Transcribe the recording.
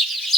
Thank you.